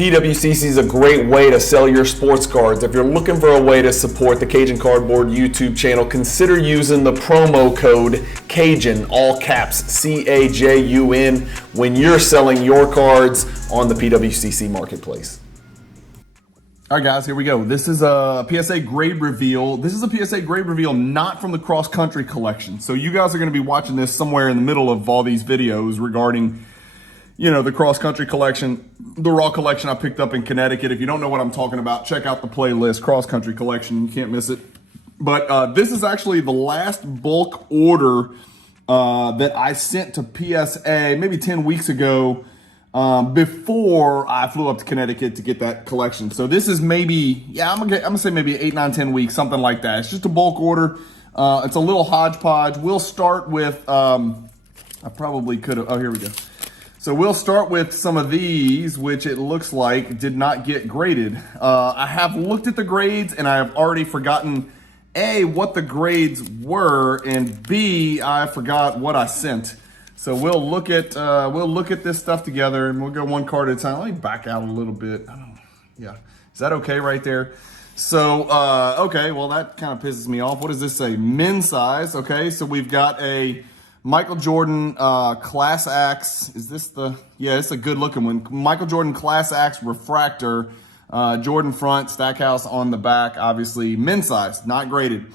PWCC is a great way to sell your sports cards. If you're looking for a way to support the Cajun Cardboard YouTube channel, consider using the promo code Cajun, all caps, C-A-J-U-N, when you're selling your cards on the PWCC marketplace. All right, guys, here we go. This is a PSA grade reveal. This is a PSA grade reveal not from the cross-country collection. So you guys are going to be watching this somewhere in the middle of all these videos regarding, you know, the cross-country collection, the raw collection I picked up in Connecticut. If you don't know what I'm talking about, check out the playlist, cross-country collection. You can't miss it. But this is actually the last bulk order that I sent to PSA maybe 10 weeks ago before I flew up to Connecticut to get that collection. So this is maybe, yeah, I'm gonna say maybe 8, 9, 10 weeks, something like that. It's just a bulk order. It's a little hodgepodge. We'll start with, I probably could have, oh, here we go. So we'll start with some of these, which it looks like did not get graded. I have looked at the grades and I have already forgotten A, what the grades were, and B, I forgot what I sent. So we'll look at this stuff together and we'll go one card at a time. Let me back out a little bit. Yeah, is that okay right there? So, okay, well that kind of pisses me off. What does this say? Men's size, okay, so we've got a Michael Jordan Class Axe. Is this the, yeah, it's a good looking one. Michael Jordan Class Axe refractor, Jordan front, Stackhouse on the back, obviously men's size, not graded.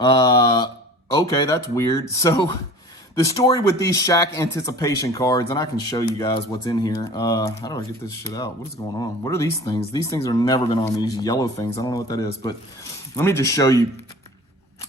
Okay, that's weird. So the story with these Shaq anticipation cards, and I can show you guys what's in here. How do I get this shit out? What is going on? What are these things? These things are never been on, these yellow things. I don't know what that is, but let me just show you.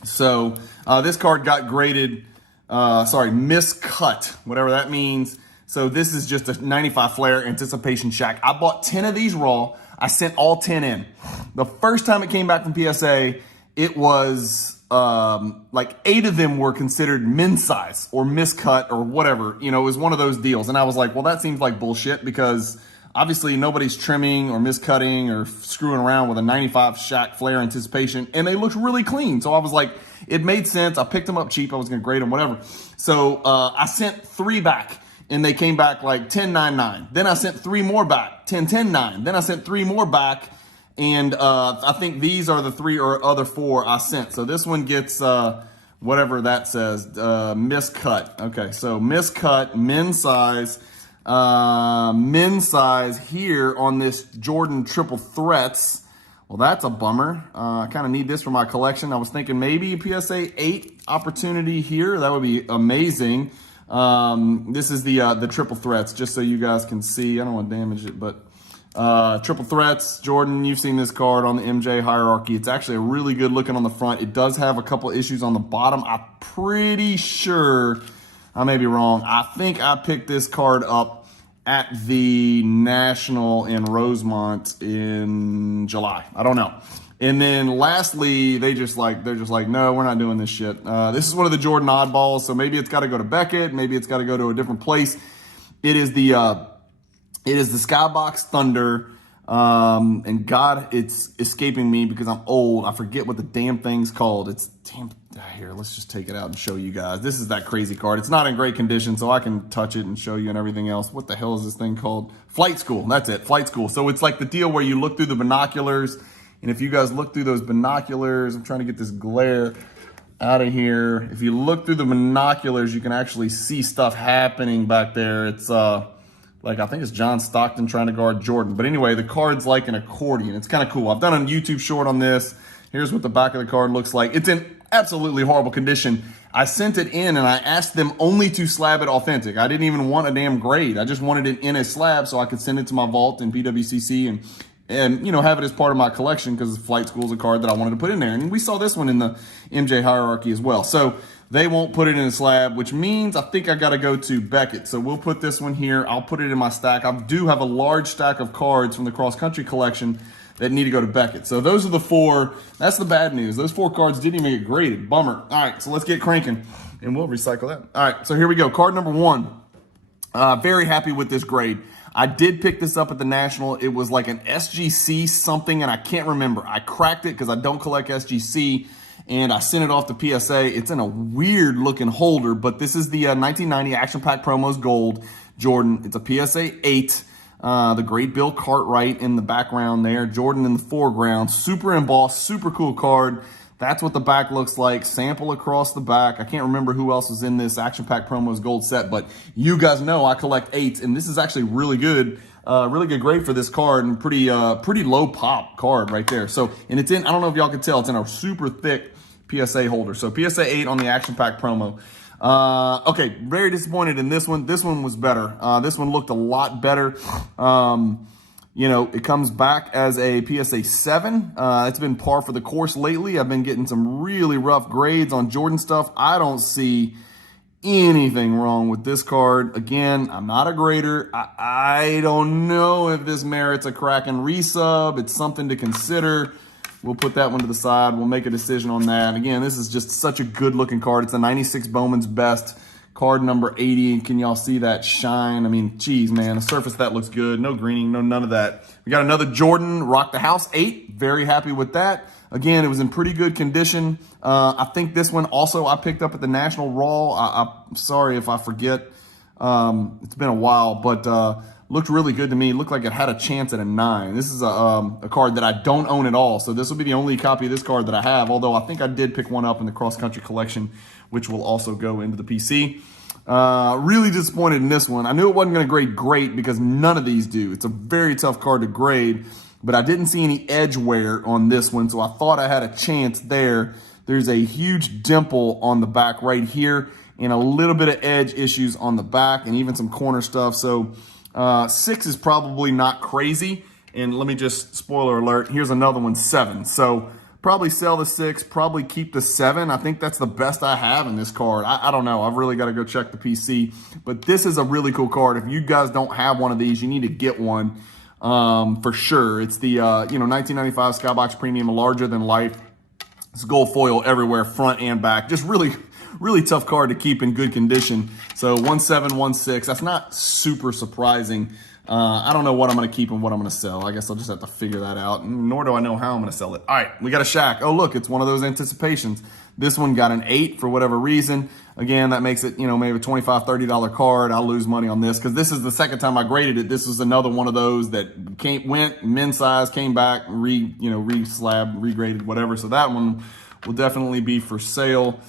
So this card got graded, miscut, whatever that means. So this is just a 95 flare anticipation Shaq. I bought 10 of these raw. I sent all 10 in. The first time it came back from PSA, it was like 8 of them were considered men's size or miscut or whatever. You know, it was one of those deals. And I was like, well, that seems like bullshit because obviously nobody's trimming or miscutting or screwing around with a 95 Shaq flare anticipation. And they looked really clean. So I was like, it made sense. I picked them up cheap. I was going to grade them, whatever. So I sent 3 back and they came back like 10.99. Then I sent 3 more back, 10.10.9. Then I sent 3 more back. And I think these are the 3 or other 4 I sent. So this one gets whatever that says, miscut. Okay, so miscut, men's size here on this Jordan triple threats. Well, that's a bummer. I kind of need this for my collection. I was thinking maybe a PSA 8 opportunity here. That would be amazing. This is the triple threats, just so you guys can see. I don't want to damage it, but triple threats, Jordan, you've seen this card on the MJ hierarchy. It's actually a really good looking on the front. It does have a couple issues on the bottom. I'm pretty sure, I may be wrong, I think I picked this card up at the National in Rosemont in July. I don't know. And then lastly, they're just like, no, we're not doing this shit. This is one of the Jordan oddballs, so maybe it's got to go to Beckett, maybe it's got to go to a different place. It is the Skybox Thunder, and God, it's escaping me because I'm old. I forget what the damn thing's called. It's damn. Here, let's just take it out and show you guys. This is that crazy card. It's not in great condition, so I can touch it and show you and everything else. What the hell is this thing called? Flight School. That's it, Flight School. So it's like the deal where you look through the binoculars, and if you guys look through those binoculars, I'm trying to get this glare out of here. If you look through the binoculars, you can actually see stuff happening back there. It's like, I think it's John Stockton trying to guard Jordan. But anyway, the card's like an accordion. It's kind of cool. I've done a YouTube short on this. Here's what the back of the card looks like. It's in absolutely horrible condition. I sent it in and I asked them only to slab it authentic. I didn't even want a damn grade. I just wanted it in a slab so I could send it to my vault in PWCC and you know, have it as part of my collection because Flight School is a card that I wanted to put in there. And we saw this one in the MJ hierarchy as well. So they won't put it in a slab, which means I think I got to go to Beckett. So we'll put this one here. I'll put it in my stack. I do have a large stack of cards from the cross-country collection that need to go to Beckett. So those are the 4. That's the bad news. Those 4 cards didn't even get graded. Bummer. All right, so let's get cranking, and we'll recycle that. All right, so here we go. Card number 1. Very happy with this grade. I did pick this up at the National. It was like an SGC something, and I can't remember. I cracked it because I don't collect SGC, and I sent it off to PSA. It's in a weird-looking holder, but this is the 1990 Action Pack Promos Gold Jordan. It's a PSA 8. The great Bill Cartwright in the background there. Jordan in the foreground. Super embossed, super cool card. That's what the back looks like. Sample across the back. I can't remember who else was in this Action Pack Promos gold set, but you guys know I collect 8s, and this is actually really good. Really good grade for this card, and pretty low pop card right there. So, and it's in, I don't know if y'all can tell, it's in a super thick PSA holder. So PSA 8 on the Action Pack Promo. Okay, very disappointed in this one. This one was better. This one looked a lot better. You know, it comes back as a PSA 7. It's been par for the course lately. I've been getting some really rough grades on Jordan stuff. I don't see anything wrong with this card. Again, I'm not a grader. I don't know if this merits a Kraken resub. It's something to consider. We'll put that one to the side. We'll make a decision on that. Again, this is just such a good looking card. It's a 96 Bowman's Best. Card number 80. Can y'all see that shine? I mean, geez, man, the surface that looks good. No greening, no none of that. We got another Jordan Rock the House 8. Very happy with that. Again, it was in pretty good condition. I think this one also I picked up at the National Raw. I'm sorry if I forget. It's been a while, but looked really good to me. Looked like it had a chance at a 9. This is a card that I don't own at all, so this will be the only copy of this card that I have, although I think I did pick one up in the Cross Country collection, which will also go into the PC. Really disappointed in this one. I knew it wasn't going to grade great because none of these do. It's a very tough card to grade, but I didn't see any edge wear on this one, so I thought I had a chance there. There's a huge dimple on the back right here and a little bit of edge issues on the back and even some corner stuff. So 6 is probably not crazy. And let me just, spoiler alert, here's another one, 7. So probably sell the 6, probably keep the 7. I think that's the best I have in this card. I don't know. I've really got to go check the PC. But this is a really cool card. If you guys don't have one of these, you need to get one for sure. It's the 1995 Skybox Premium, larger than life. It's gold foil everywhere, front and back. Just really tough card to keep in good condition. So 1.7, 1.6. That's not super surprising. I don't know what I'm going to keep and what I'm going to sell. I guess I'll just have to figure that out. Nor do I know how I'm going to sell it. All right, we got a Shaq. Oh, look, it's one of those anticipations. This one got an 8 for whatever reason. Again, that makes it, maybe a $25, $30 card. I'll lose money on this because this is the second time I graded it. This was another one of those that went min size, came back, re-slabbed, regraded, whatever. So that one will definitely be for sale.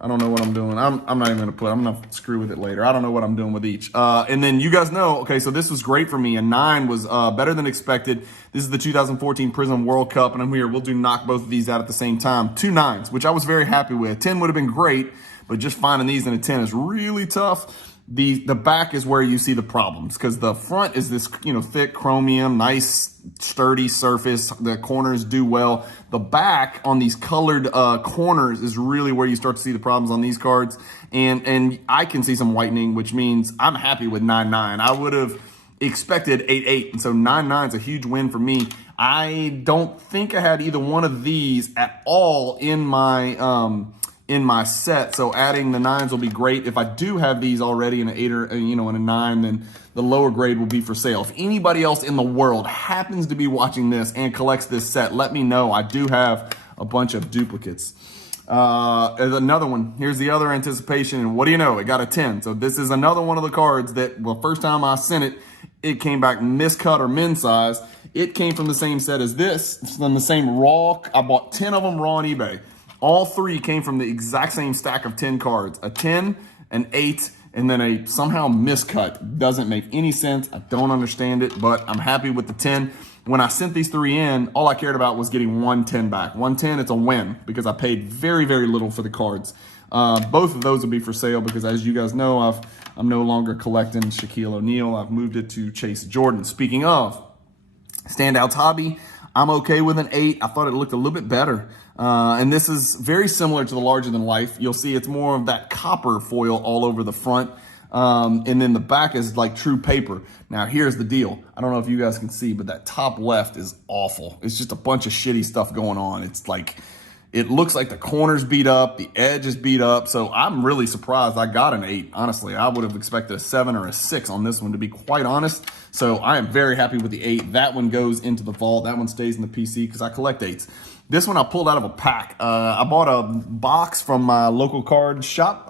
I don't know what I'm doing. I'm not even going to I'm going to screw with it later. I don't know what I'm doing with each. And then you guys know, okay, so this was great for me. A 9 was better than expected. This is the 2014 Prism World Cup, and I'm here. We'll knock both of these out at the same time. 2 9s, which I was very happy with. 10 would have been great, but just finding these in a 10 is really tough. The back is where you see the problems because the front is this, thick chromium, nice, sturdy surface. The corners do well. The back on these colored corners is really where you start to see the problems on these cards. And I can see some whitening, which means I'm happy with 9.9. I would have expected 8.8. And so 9.9 is a huge win for me. I don't think I had either one of these at all in my set, so adding the 9s will be great. If I do have these already in an 8 or in a 9, then the lower grade will be for sale. If anybody else in the world happens to be watching this and collects this set, let me know. I do have a bunch of duplicates. Another one. Here's the other anticipation, and what do you know? It got a 10. So this is another one of the cards that, well, first time I sent it, it came back miscut or min size. It came from the same set as this. It's from the same raw. I bought 10 of them raw on eBay. All 3 came from the exact same stack of 10 cards. A 10, an 8, and then a somehow miscut. Doesn't make any sense. I don't understand it, but I'm happy with the 10. When I sent these 3 in, all I cared about was getting 110 back. 110, it's a win because I paid very, very little for the cards. Both of those will be for sale because, as you guys know, I'm no longer collecting Shaquille O'Neal. I've moved it to Chase Jordan. Speaking of standouts hobby, I'm okay with an 8. I thought it looked a little bit better. And this is very similar to the larger than life. You'll see it's more of that copper foil all over the front. And then the back is like true paper. Now, here's the deal. I don't know if you guys can see, but that top left is awful. It's just a bunch of shitty stuff going on. It's like, it looks like the corner's beat up, the edge is beat up. So I'm really surprised I got an 8. Honestly, I would have expected a 7 or a 6 on this one, to be quite honest. So I am very happy with the 8. That one goes into the vault. That one stays in the PC because I collect 8s. This one I pulled out of a pack. I bought a box from my local card shop.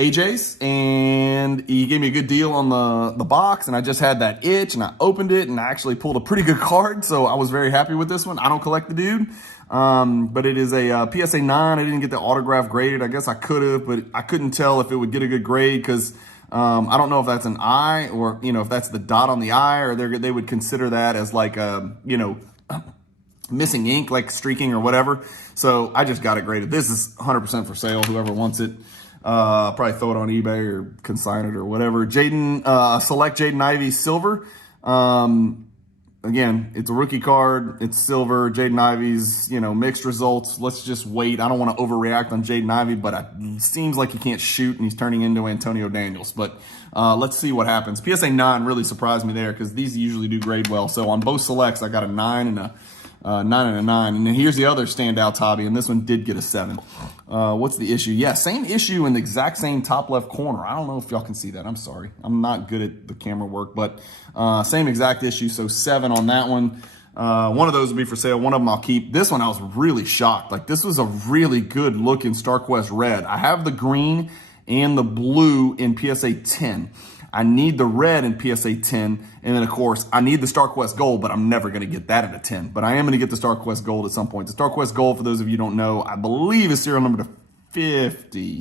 AJ's, and he gave me a good deal on the box, and I just had that itch, and I opened it, and I actually pulled a pretty good card, so I was very happy with this one. I don't collect the dude, but it is a PSA 9. I didn't get the autograph graded. I guess I could have, but I couldn't tell if it would get a good grade because I don't know if that's an eye or, you know, if that's the dot on the eye, or they would consider that as like a, you know, missing ink, like streaking or whatever. So I just got it graded. This is 100% for sale. Whoever wants it, probably throw it on eBay or consign it or whatever. Select Jaden Ivey silver. Again, it's a rookie card. It's silver. Jaden Ivey's, you know, mixed results. Let's just wait. I don't want to overreact on Jaden Ivey, but it seems like he can't shoot and he's turning into Antonio Daniels. But let's see what happens. PSA 9 really surprised me there because these usually do grade well. So on both selects, I got a 9 and a 9 and a 9. And then here's the other standout hobby, and this one did get a 7. What's the issue? Yeah, same issue in the exact same top left corner. I don't know if y'all can see that. I'm sorry. I'm not good at the camera work, but same exact issue. So 7 on that one. One of those will be for sale. One of them I'll keep. This one I was really shocked. Like, this was a really good looking StarQuest red. I have the green and the blue in PSA 10. I need the red in PSA 10, and then of course I need the StarQuest Gold, but I'm never going to get that in a 10. But I am going to get the StarQuest Gold at some point. The StarQuest Gold, for those of you who don't know, I believe is serial number to 50.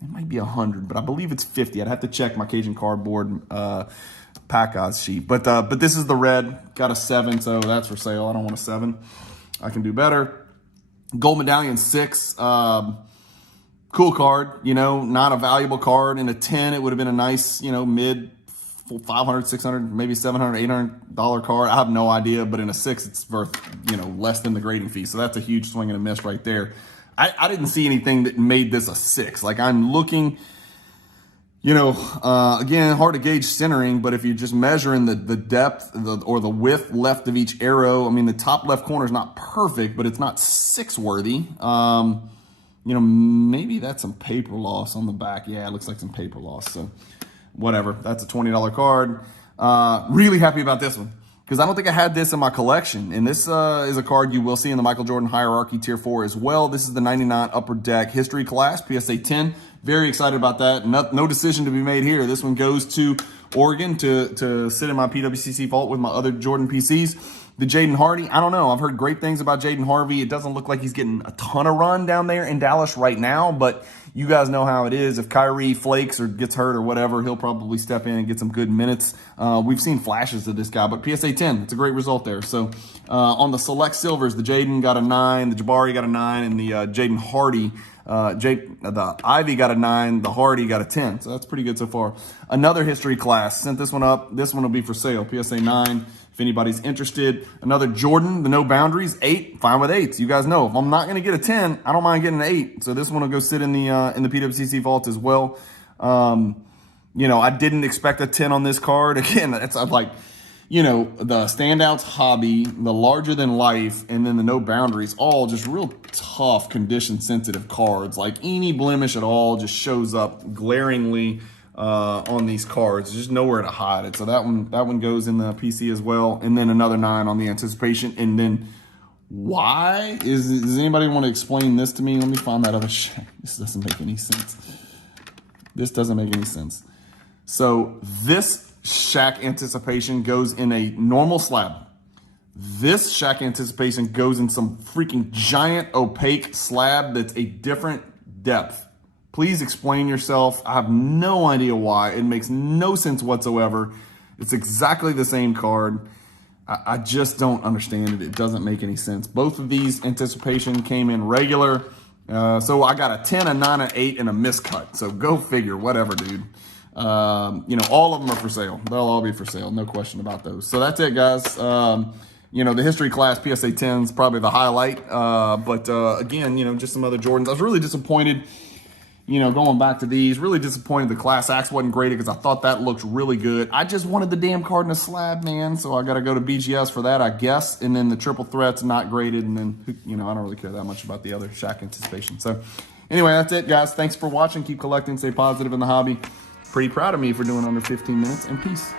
It might be 100, but I believe it's 50. I'd have to check my Cajun cardboard pack odds sheet. But this is the red. Got a 7, so that's for sale. I don't want a 7. I can do better. Gold Medallion 6. Cool card, you know, not a valuable card. In a 10, it would have been a nice, you know, mid $500, $600, maybe $700, $800 card. I have no idea, but in a 6, it's worth, you know, less than the grading fee. So that's a huge swing and a miss right there. I didn't see anything that made this a 6. Like, I'm looking, you know, again, hard to gauge centering, but if you're just measuring the depth or the width left of each arrow, I mean, the top left corner is not perfect, but it's not 6 worthy. You know, maybe that's some paper loss on the back. Yeah, it looks like some paper loss. So whatever. That's a $20 card. Really happy about this one because I don't think I had this in my collection. And this is a card you will see in the Michael Jordan Hierarchy Tier 4 as well. This is the 99 Upper Deck History Class, PSA 10. Very excited about that. No decision to be made here. This one goes to Oregon to sit in my PWCC Vault with my other Jordan PCs. The Jaden Hardy, I don't know. I've heard great things about Jaden Harvey. It doesn't look like he's getting a ton of run down there in Dallas right now, but you guys know how it is. If Kyrie flakes or gets hurt or whatever, he'll probably step in and get some good minutes. We've seen flashes of this guy, but PSA 10, it's a great result there. So on the select silvers, the Jaden got a 9, the Jabari got a 9, and the Jaden Hardy, the Ivy got a 9, the Hardy got a 10. So that's pretty good so far. Another history class, sent this one up. This one will be for sale, PSA 9. If anybody's interested. Another Jordan, the No Boundaries, 8, fine with 8s. You guys know, if I'm not going to get a 10, I don't mind getting an 8. So this one will go sit in the PWCC Vault as well. You know, I didn't expect a 10 on this card. Again, that's like, you know, the Standouts Hobby, the Larger Than Life, and then the No Boundaries, all just real tough, condition-sensitive cards. Like, any blemish at all just shows up glaringly on these cards. There's just nowhere to hide it. So that one goes in the PC as well. And then another 9 on the Anticipation. And then why does anybody want to explain this to me? Let me find that other Shaq. This doesn't make any sense. This doesn't make any sense. So this Shaq Anticipation goes in a normal slab. This Shaq Anticipation goes in some freaking giant opaque slab that's a different depth. Please explain yourself. I have no idea why. It makes no sense whatsoever. It's exactly the same card. I just don't understand it. It doesn't make any sense. Both of these Anticipation came in regular. So I got a 10, a 9, an 8, and a miscut. So go figure, whatever, dude. You know, all of them are for sale. They'll all be for sale. No question about those. So that's it, guys. You know, the history class PSA 10 is probably the highlight. Again, you know, just some other Jordans. I was really disappointed. You know, going back to these, really disappointed the Class X wasn't graded because I thought that looked really good. I just wanted the damn card in a slab, man. So I got to go to BGS for that, I guess. And then the triple threats not graded. And then, you know, I don't really care that much about the other Shaq Anticipation. So anyway, that's it, guys. Thanks for watching. Keep collecting. Stay positive in the hobby. Pretty proud of me for doing under 15 minutes. And peace.